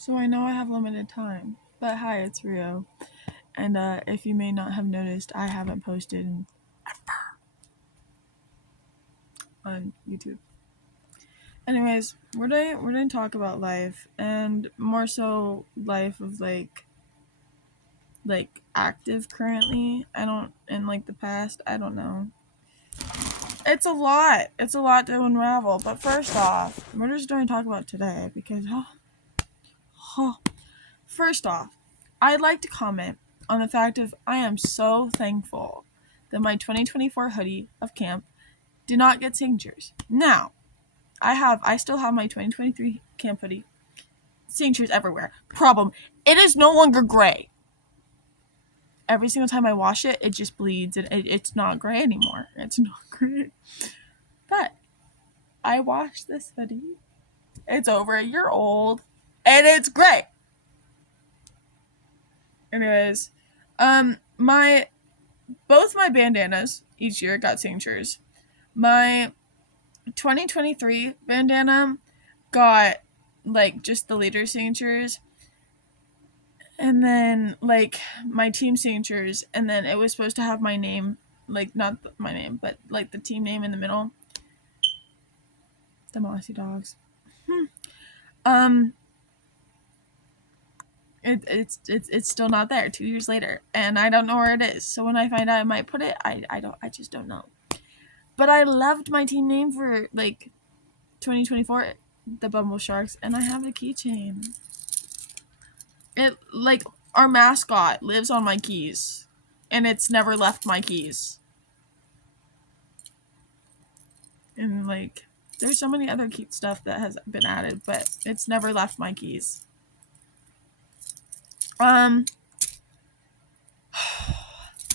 So I know I have limited time, but hi, it's Rio. And if you may not have noticed, I haven't posted on YouTube. Anyways, we're gonna talk about life, and more so life of like active currently. I don't in like the past. I don't know. It's a lot. It's a lot to unravel. But first off, we're just going to talk about today because first off, I'd like to comment on the fact of I am so thankful that my 2024 hoodie of camp did not get signatures. Now, I still have my 2023 camp hoodie. Signatures everywhere. Problem, it is no longer gray. Every single time I wash it, it just bleeds and it's not gray anymore. It's not gray. But I washed this hoodie. It's over a year old and it's gray. Anyways, both my bandanas each year got signatures. My 2023 bandana got like just the leader signatures, and then like my team signatures, and then it was supposed to have my name, like not my name, but like the team name in the middle. The Mossy Dogs. It's still not there 2 years later, and I don't know where it is. So when I find out I might put it, I just don't know. But I loved my team name for like 2024, the Bumble Sharks, and I have a keychain. It like our mascot lives on my keys, and it's never left my keys. And like there's so many other cute stuff that has been added, but it's never left my keys.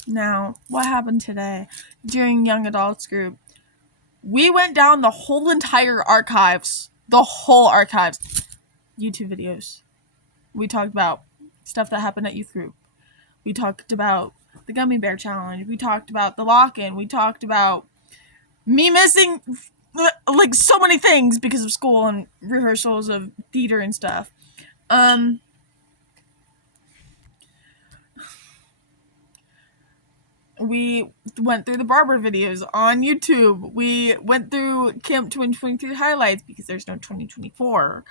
Now, what happened today during Young Adults group? We went down the whole entire archives. The whole archives. YouTube videos. We talked about stuff that happened at youth group. We talked about the gummy bear challenge. We talked about the lock-in. We talked about me missing like so many things because of school and rehearsals of theater and stuff. We went through the barber videos on YouTube. We went through Camp 2023 highlights because there's no 2024.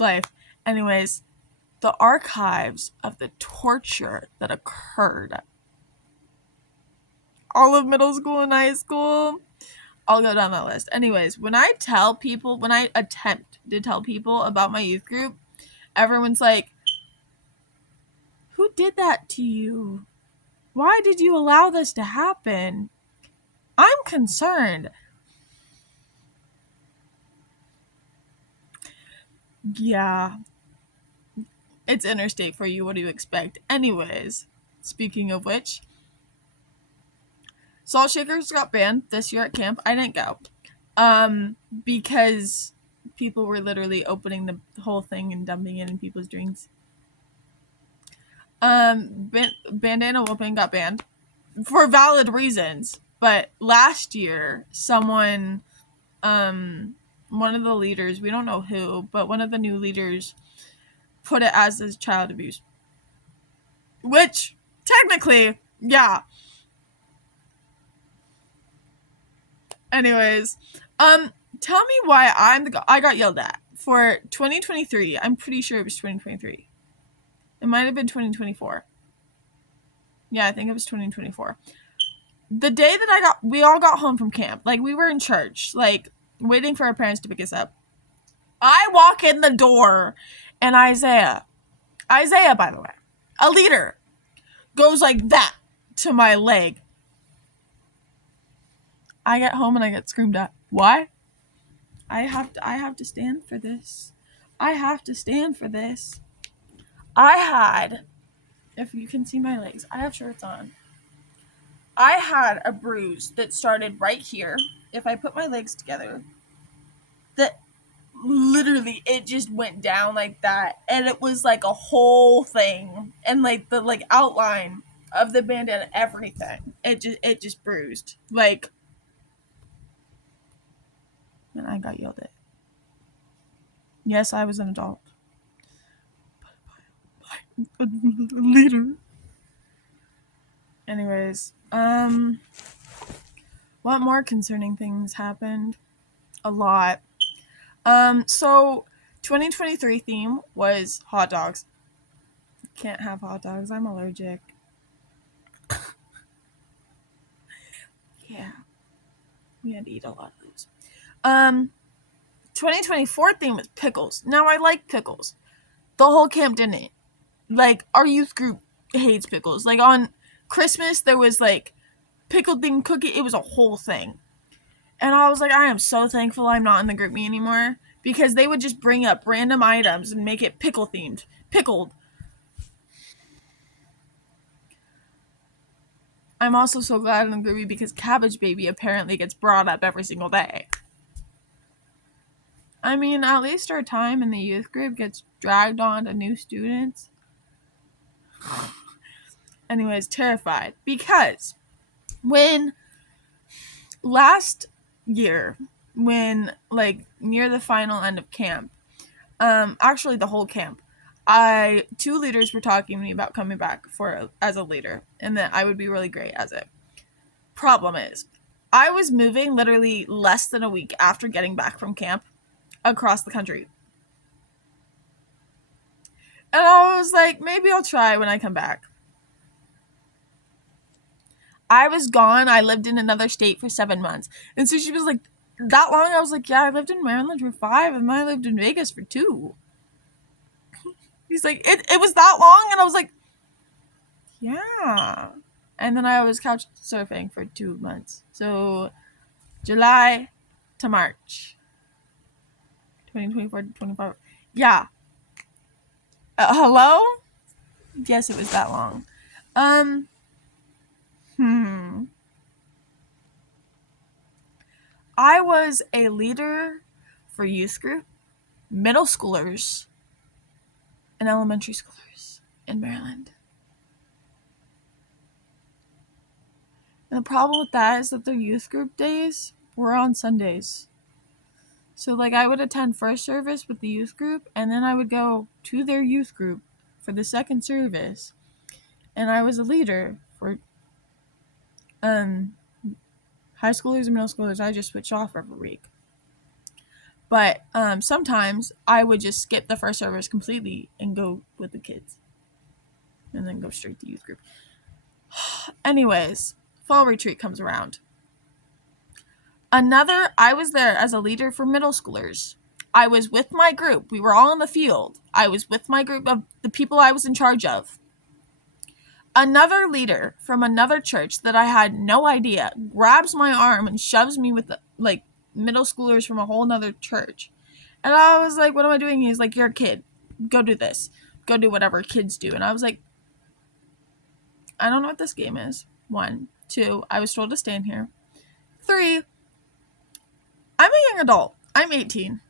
Life. Anyways, the archives of the torture that occurred all of middle school and high school. I'll go down that list. Anyways, when I attempt to tell people about my youth group, everyone's like, who did that to you? Why did you allow this to happen? I'm concerned. Yeah. It's interstate for you. What do you expect? Anyways, speaking of which, Salt Shakers got banned this year at camp. I didn't go. Because people were literally opening the whole thing and dumping it in people's drinks. Bandana whooping got banned for valid reasons, but last year someone, one of the leaders, we don't know who, but one of the new leaders put it as child abuse, which technically, yeah. Anyways, tell me why I got yelled at for 2023. I'm pretty sure it was 2023. It might have been 2024. Yeah, I think it was 2024. The day that we all got home from camp. Like, we were in church, like, waiting for our parents to pick us up. I walk in the door, and Isaiah, by the way, a leader, goes like that to my leg. I get home and I get screamed at. Why? I have to stand for this. I have to stand for this. I had, if you can see my legs, I have shirts on. I had a bruise that started right here. If I put my legs together, that literally it just went down like that, and it was like a whole thing, and like the outline of the bandana, everything. It just bruised. Like, and I got yelled at. Yes, I was an adult. A leader. Anyways, what more concerning things happened? A lot. So 2023 theme was hot dogs. Can't have hot dogs. I'm allergic. Yeah. We had to eat a lot of those. 2024 theme was pickles. Now I like pickles. The whole camp didn't. Like, our youth group hates pickles. Like, on Christmas, there was, like, pickle themed cookie. It was a whole thing. And I was like, I am so thankful I'm not in the group me anymore. Because they would just bring up random items and make it pickle themed. Pickled. I'm also so glad in the groupie because Cabbage Baby apparently gets brought up every single day. I mean, at least our time in the youth group gets dragged on to new students. Anyways, terrified. Because when last year, when, like, near the final end of camp, actually the whole camp, two leaders were talking to me about coming back as a leader, and that I would be really great as it. Problem is, I was moving literally less than a week after getting back from camp across the country. And I was like, maybe I'll try when I come back. I was gone. I lived in another state for 7 months. And so she was like, that long? I was like, yeah, I lived in Maryland for 5, and then I lived in Vegas for 2. He's like, it was that long? And I was like, yeah. And then I was couch surfing for 2 months. So July to March 2024 to 25. Yeah. Hello? Yes, it was that long. I was a leader for youth group, middle schoolers, and elementary schoolers in Maryland. And the problem with that is that their youth group days were on Sundays. So, like, I would attend first service with the youth group, and then I would go to their youth group for the second service. And I was a leader for high schoolers and middle schoolers. I just switched off every week. But sometimes I would just skip the first service completely and go with the kids. And then go straight to youth group. Anyways, fall retreat comes around. I was there as a leader for middle schoolers. I was with my group. We were all in the field. I was with my group of the people I was in charge of. Another leader from another church that I had no idea grabs my arm and shoves me with middle schoolers from a whole nother church. And I was like, what am I doing? He's like, you're a kid. Go do this. Go do whatever kids do. And I was like, I don't know what this game is. 1, 2, I was told to stand here. 3, I'm a young adult. I'm 18.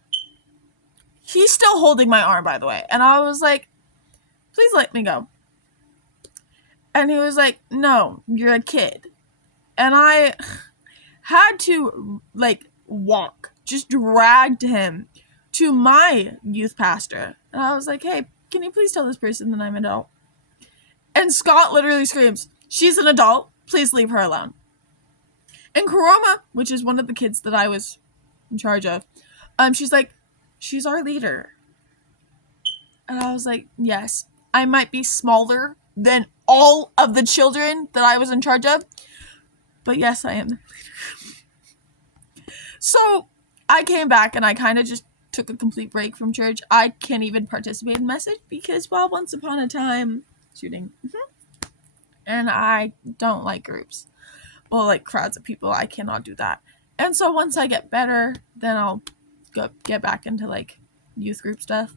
He's still holding my arm, by the way. And I was like, please let me go. And he was like, no, you're a kid. And I had to, walk, just dragged him to my youth pastor. And I was like, hey, can you please tell this person that I'm an adult? And Scott literally screams, she's an adult. Please leave her alone. And Karoma, which is one of the kids that I was in charge of, she's like, she's our leader. And I was like, yes, I might be smaller than all of the children that I was in charge of, but yes, I am the leader. So I came back and I kind of just took a complete break from church. I can't even participate in message because, well, once upon a time, shooting. And I don't like groups. Well, like crowds of people, I cannot do that. And so once I get better, then I'll get back into youth group stuff.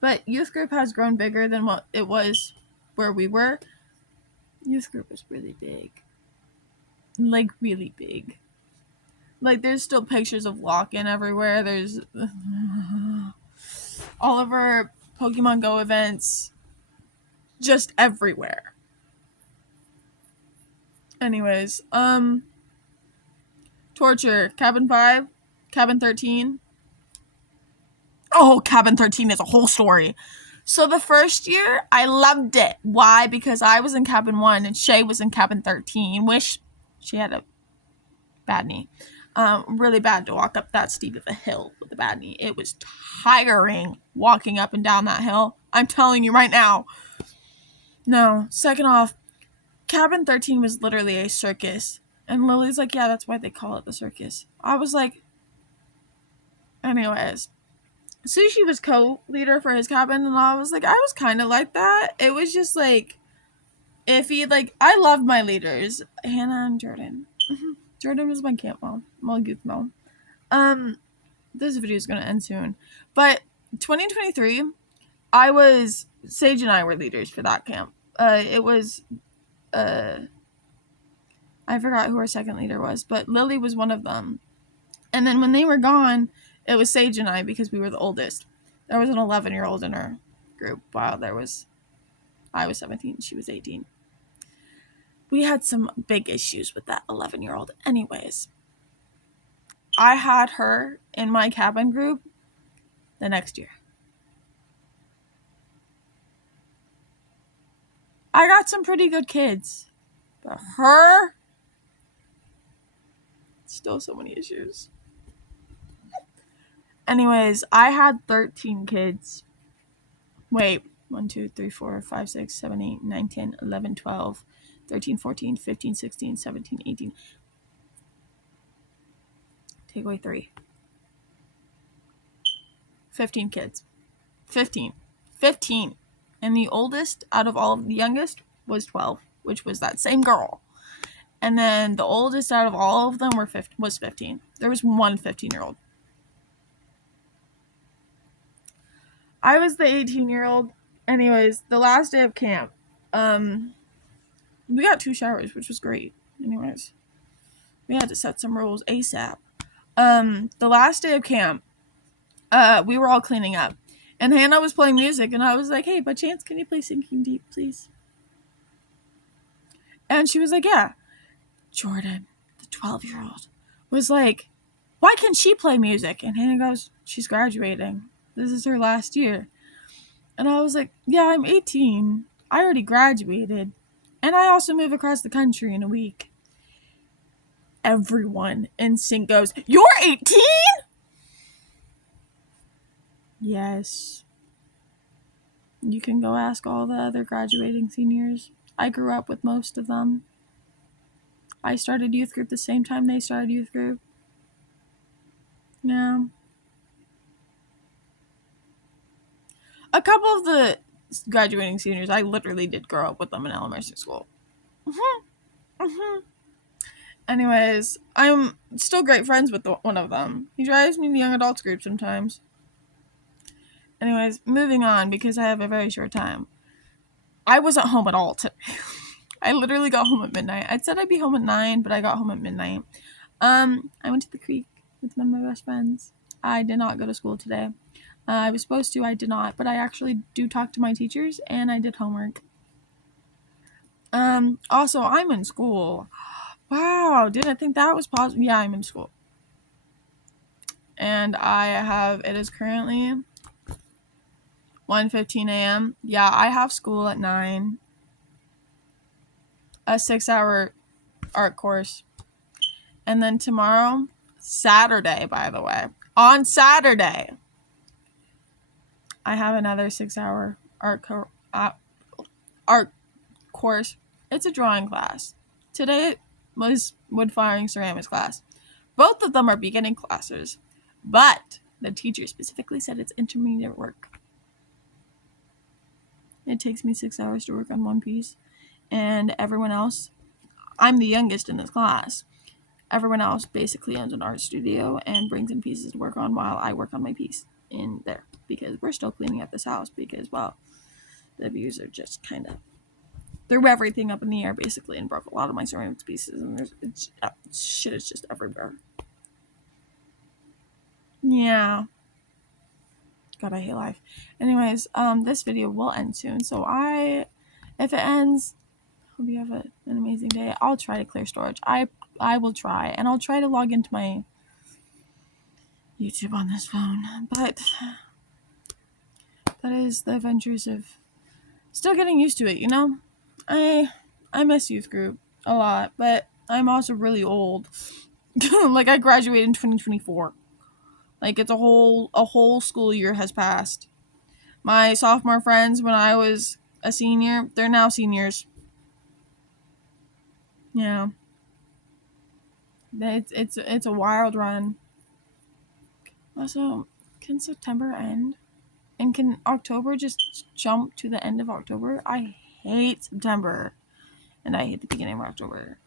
But youth group has grown bigger than what it was where we were. Youth group is really big. Really big. There's still pictures of Lock-In everywhere. There's all of our Pokemon Go events. Just everywhere. Anyways, torture. Cabin 5. Cabin 13. Oh Oh, Cabin 13 is a whole story. So the first year, I loved it. Why? Because I was in Cabin 1 and Shay was in Cabin 13. Wish she had a bad knee. Really bad to walk up that steep of a hill with a bad knee. It was tiring walking up and down that hill. I'm telling you right now. No, second off, Cabin 13 was literally a circus. And Lily's like, yeah, that's why they call it the circus. I was like, anyways. Sushi was co-leader for his cabin, and I was like, I was kind of like that. It was just like, iffy. Like, I loved my leaders, Hannah and Jordan. Jordan was my camp mom, my youth mom. This video is gonna end soon, but 2023, Sage and I were leaders for that camp. It was, I forgot who our second leader was, but Lily was one of them. And then when they were gone, it was Sage and I because we were the oldest. There was an 11-year-old in our group. Wow, I was 17, she was 18. We had some big issues with that 11-year-old. Anyways, I had her in my cabin group the next year. I got some pretty good kids, but her, still so many issues. Anyways, I had 13 kids. Wait, 1, 2, 3, 4, 5, 6, 7, 8, 9, 10, 11, 12, 13, 14, 15, 16, 17, 18. Take away 3. 15 kids. 15. And the oldest out of all of the youngest was 12, which was that same girl. And then the oldest out of all of them was 15. There was one 15-year-old. I was the 18-year-old. Anyways, the last day of camp, we got 2 showers, which was great. Anyways, we had to set some rules ASAP. The last day of camp, we were all cleaning up. And Hannah was playing music, and I was like, hey, by chance, can you play Sinking Deep, please? And she was like, yeah. Jordan, the 12-year-old, was like, why can't she play music? And Hannah goes, she's graduating. This is her last year. And I was like, yeah, I'm 18. I already graduated. And I also move across the country in a week. Everyone in sync goes, you're 18? Yes. You can go ask all the other graduating seniors. I grew up with most of them. I started youth group the same time they started youth group. Yeah. A couple of the graduating seniors, I literally did grow up with them in elementary school. Anyways, I'm still great friends with one of them. He drives me to young adults group sometimes. Anyways, moving on because I have a very short time. I wasn't home at all today. I literally got home at midnight. I said I'd be home at 9, but I got home at midnight. I went to the creek with one of my best friends. I did not go to school today. I was supposed to, I did not, but I actually do talk to my teachers, and I did homework. Also, I'm in school. Wow, didn't think that was possible. Yeah, I'm in school. And it is currently 1:15 a.m. Yeah, I have school at 9. A 6-hour art course. And then tomorrow, Saturday, by the way, on Saturday, I have another 6-hour art course. It's a drawing class. Today was wood firing ceramics class. Both of them are beginning classes, but the teacher specifically said it's intermediate work. It takes me 6 hours to work on one piece, and everyone else, I'm the youngest in this class. Everyone else basically owns an art studio and brings in pieces to work on while I work on my piece in there, because we're still cleaning up this house because, well, the views are just kind of threw everything up in the air basically and broke a lot of my ceramics pieces, and shit is just everywhere. Yeah. God, I hate life. Anyways, this video will end soon, so if it ends, hope you have an amazing day. I'll try to clear storage. I will try, and I'll try to log into my YouTube on this phone, but that is the adventures of still getting used to it, you know? I miss youth group a lot, but I'm also really old. Like, I graduated in 2024. Like, it's a whole school year has passed. My sophomore friends when I was a senior, they're now seniors. Yeah. It's a wild run. Also, can September end? And can October just jump to the end of October? I hate September. And I hate the beginning of October.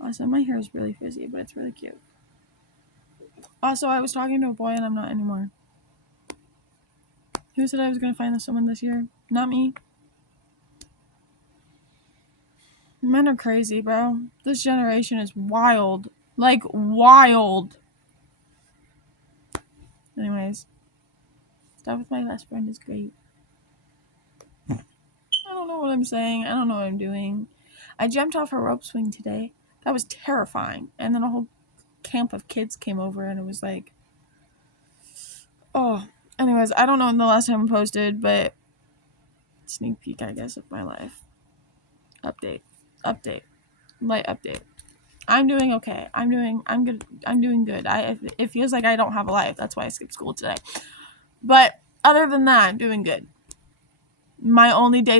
Also, my hair is really frizzy, but it's really cute. Also, I was talking to a boy and I'm not anymore. Who said I was going to find someone this year? Not me. Men are crazy, bro. This generation is wild. Like, wild. Anyways. Stuff with my best friend is great. I don't know what I'm saying. I don't know what I'm doing. I jumped off a rope swing today. That was terrifying. And then a whole camp of kids came over and it was like... Oh. Anyways, I don't know when the last time I posted, but... Sneak peek, I guess, of my life. Update. Light update. I'm doing okay. I'm doing good. It feels like I don't have a life. That's why I skipped school today. But other than that, I'm doing good. My only day